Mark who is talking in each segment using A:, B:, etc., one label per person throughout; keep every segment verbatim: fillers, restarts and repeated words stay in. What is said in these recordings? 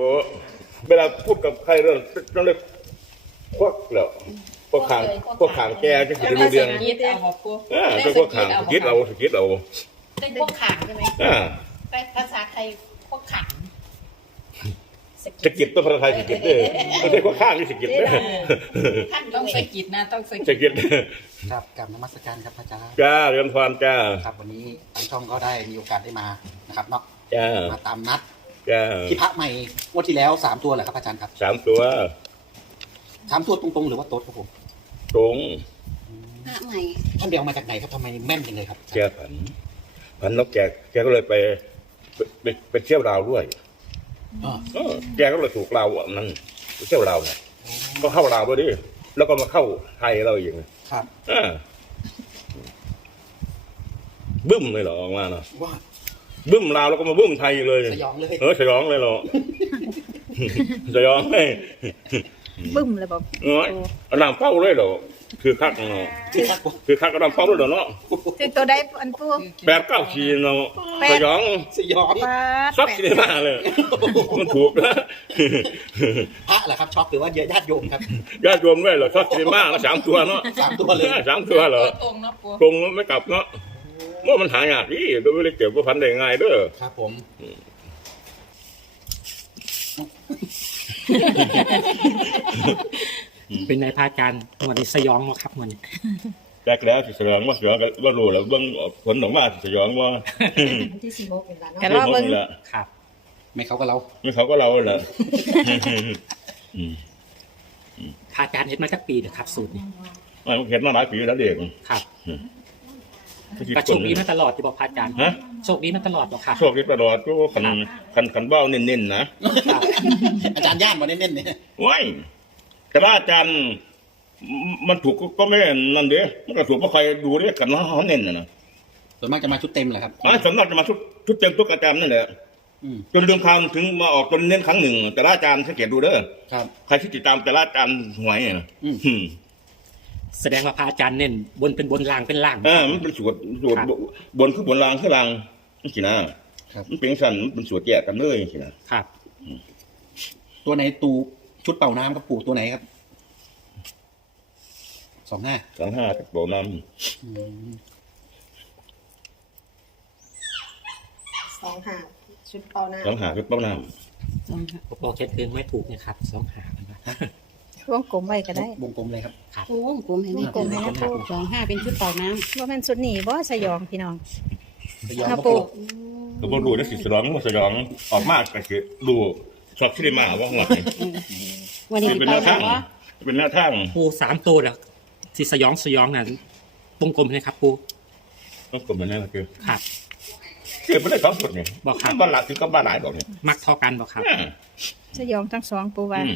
A: เวลาพูดกับใครเรื่องต้องเรียกควักแล้วพวกขางพวกขางแกจะคิดดูเรื่องอ่าเป็นพวกขางคิดเอาคิดเอา
B: เป็นพวกขางใช่ไหม
A: อ่า
B: ภาษาไทยพวกขาง
A: สกิดตัวภาษาไทยสกิดเลยไม่ใช่พวกข้างที่สกิดเลย
B: ต้องสกิดนะต้องส
A: กิด
C: ครับกับนมัสการครับอาจารย์
A: จ้าเรียนพรจ้า
C: ครับวันนี้ทางช่องก็ได้มีโอกาสได้มานะครับเนาะ
A: จ้า
C: มาตามนัด
A: จ้า
C: ที่พระใหม่งวดที่แล้วสามตัวเหรอครับอาจารย์ครับ
A: สามตัว
C: สามตัวตรงๆหรือว่าโต๊ดครับผม
A: ตรง
B: พระใหม่
C: ท่านเดียวมาจากไหนครับทำไมแม่นจังเลยครับ
A: แกผันผันแล้วแกแกก็เลยไปไปไปเที่ยวราวด้วยแกก็เลยถูกเราอ่ะนั่นเที่ยวเราเนี่ยก็เข้าเราด้วยดิแล้วก็มาเข้าไทยเราอย่าง
C: ครับ
A: อ่าบึ้มเลยเหรอออกมาเนาะ
C: ว่า
A: บึ้มลาวแล้วก็มาบึ้มไทยเลย
C: สยองเลย
A: เออสยองเลยเหรอสยองเลย
D: บึ้มเลยบอก
A: เออเอาน้ำเป้าเลยเหรอคือคักเนาะคือคักก็น้ำเป้าเลยเหรอเนาะ
D: คือตัวได้อันปู
A: แปดเก้าขีเนาะสยอง
C: สยอง
A: ช็อกที่ได้มาเลยมันถูกนะ
C: พระเหรอครับช็อกหรือว่าญาติโยมครับ
A: ญาติโยมด้วยเหรอช็อกที่ได้มาแล้วสามตัวเนาะ
C: สามตัวเลย
A: สามตัวเหรอตรงเนาะตรงไม่กลับเนาะว่ามันหายากดิโดยไม่ได้เก็บว่าพันได้ง่ายเด้อ
C: ครับผม
E: เป็นนายพาการวันนี้สยองมาครับมัน
A: แรกแล้วสยองว่าสยองก็รู้แล้วเบื้องผลออกมาสยองว่า
B: ที่สี่โมงเป็นร้าน
D: แต่เราเบิ่ง
E: ครับ
C: ไม่เขาก็เรา
A: ไม่เขาก็เราแหละ
E: พาการเห็นมาสักปีนะครับสูตรนี้
A: มันเห็นมาหลายปีแล้วเด็ก
E: ครับกระโชคดีมาตลอดที่บอกพาการ
A: ฮะ
E: โชคดีมาตลอดหรอครับ
A: โชคดีตลอดก็ขันขันขันเบ้าเน้นๆนะ
C: อาจารย์ย่านมาเน้นๆเนี่ย
A: ว้ายแต่ว่าอาจารย์มันถูกก็ไม่นั่นเด้มันก็ถูกเพราะใครดูเรียกกันว่าเขาเน้นนะ
C: ส่วนมากจะมาชุดเต็มเหรอครับ
A: อ๋อส่วนมากจะมาชุดชุดเต็มทุกอาจารย์นั่นแหละจนเรื่องคำถึงมาออกจนเน้นครั้งหนึ่งแต่ละอาจารย์สังเกตดูเด้อ
C: ครับ
A: ใครที่ติดตามแต่ละอาจารย์หวยนะ
E: แสดงว่าพระอาจารย์เน้นบนเป็นบนล่างเป็นล่าง
A: อ่ามันเป็นสูตรสูตรบนคือบนล่างคือล่างนี่สินะครับมันเป็นสันมันเป็นสูตรแยกกันเลยสิ
E: นะครับ
C: ตัวไหนตูชุดเป่าน้ำครับปู่ตัวไหนครับสองห้า
A: สองห้าเป่าน้
B: ำสองห้าชุดเป่าน้ำ
A: สองห้าชุดเป่าน้
E: ำบอกแค่คืนไม่ถูกนะครับสองห้ามัน
D: วงกลมไว้ก็ได้
C: วงกลมเลยครับ
B: ครับวงกลมให้ได้กลมให้นะปูสองห้าเป็นชุดเป่าน้ำ
D: ว่ามันสุดหนีบ่สยองพี่น้อง
C: สยอง
D: ปู
A: ตัวบอลดูได้สิสยองมาสยองออกมากก็คือดูชอบที่ได้มาว่าหัว
B: วันนี้
A: เป็นหน้าทางเป็นหน้าทาง
E: ปูสามตัวนะที่สยองสยองนั่นวงกลมนะครับปู
A: วงกลมเป็นอะไรคือ
E: ครับ
A: เกิดไม่ได้สองสุดเนี่ย
E: บอกครับ
A: บ้านหลักถึงกับบ้านไหนบอกเนี่ย
E: มักเท่ากันบอกครับ
D: สยองทั้งสองปูว่า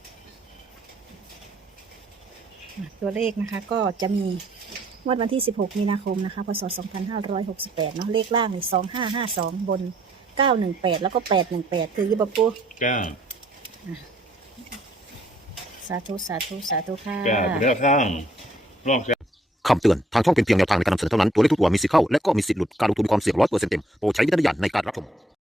D: ตัวเลขนะคะก็จะมีงวดวันที่สิบหกมีนาคมนะคะพศสองพันห้าร้อยหกสิบแปดเนาะเลขล่างสองห้าห้าสองบนเก้าหนึ่งแปดแล้วก็แปดหนึ่งแปดคือยุบปู
A: เก้า
D: สาธุสาธุสาธุค่ะ
A: เก้าเป็นเรื่องข้างร่อง
F: คำเตือนทางช่องเป็นเพียงแนวทางในการนำเสนอเท่านั้นตัวเลขทุกตัวมีสิทธิ์เข้าและก็มีสิทธิ์หลุดการลงทุนมีความเสี่ยงร้อยเปอร์เซ็นต์เต็มโปรดใช้วิจารณญาณในการรับชม